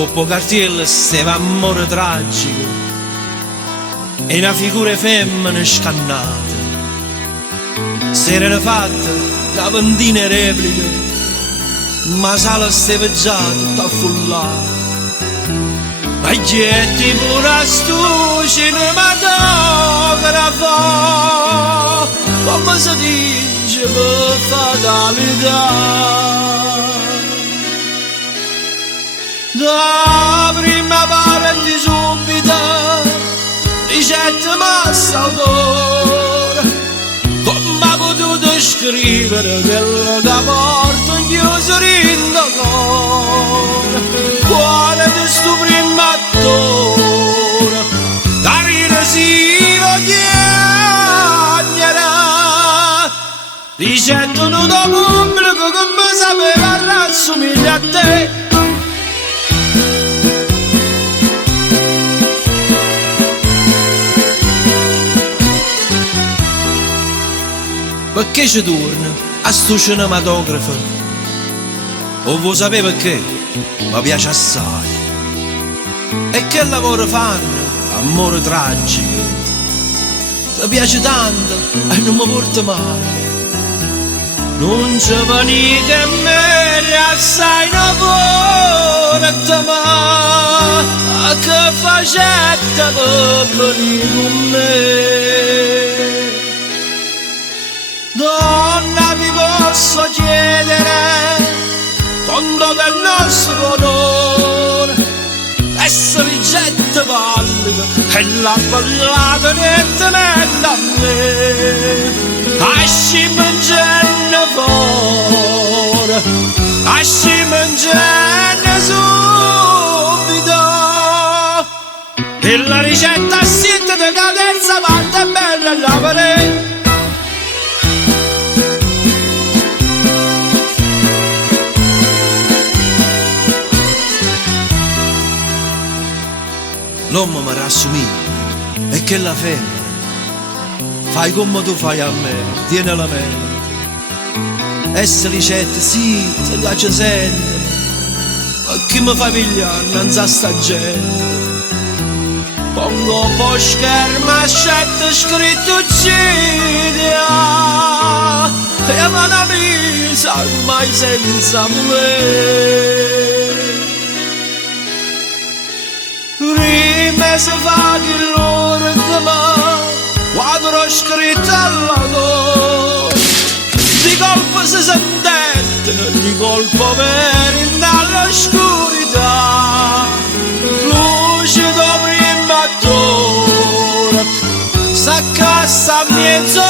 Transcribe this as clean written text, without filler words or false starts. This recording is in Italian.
Coppo cartiello stava amore tragico e una figura femmina scannata. Si erano fatte una ventina repliche, ma sala stava già tutta affollata. Ma getti pure sto cinematografo, come si dice per fatalità. Da prima parte subito ricetta massa autore, come ha potuto scrivere quella da porta chiuso in dolore. Quale di sto primo attore da riresivo chiagnere, dicendo da pubblico che mi sapeva rassomiglia a te. Perché ci torna a sto cinematografo? O vuoi sapere perché? Mi piace assai. E che lavoro fanno? Amore tragico. Ti piace tanto e non mi porta mai. Non ci veni che me ne assai no porta mai. Che facetta per venire con me? Donna, vi posso chiedere, quando del nostro onore, essere gente pallida e la ballata nettamente a me. Asci mangiare fuori, asci mangiare subito, e la ricetta siete di cadenza fatta bella a lavare. L'uomo mi rassomiglia, e che la femmina, fai come tu fai a me, tieni la mente. Essere ricette, sì, ti piace sempre, ma chi mi fa pigliare non sa sta gente. Pongo po' schermo a scelta scritto uccidia, e mano mia ormai senza me. Prima si fa che l'ora di me, quando ho scritto alla gola, di colpo si sente, di colpo veri dall'oscurità. Luce da prima d'ora, s'accassa a mezzo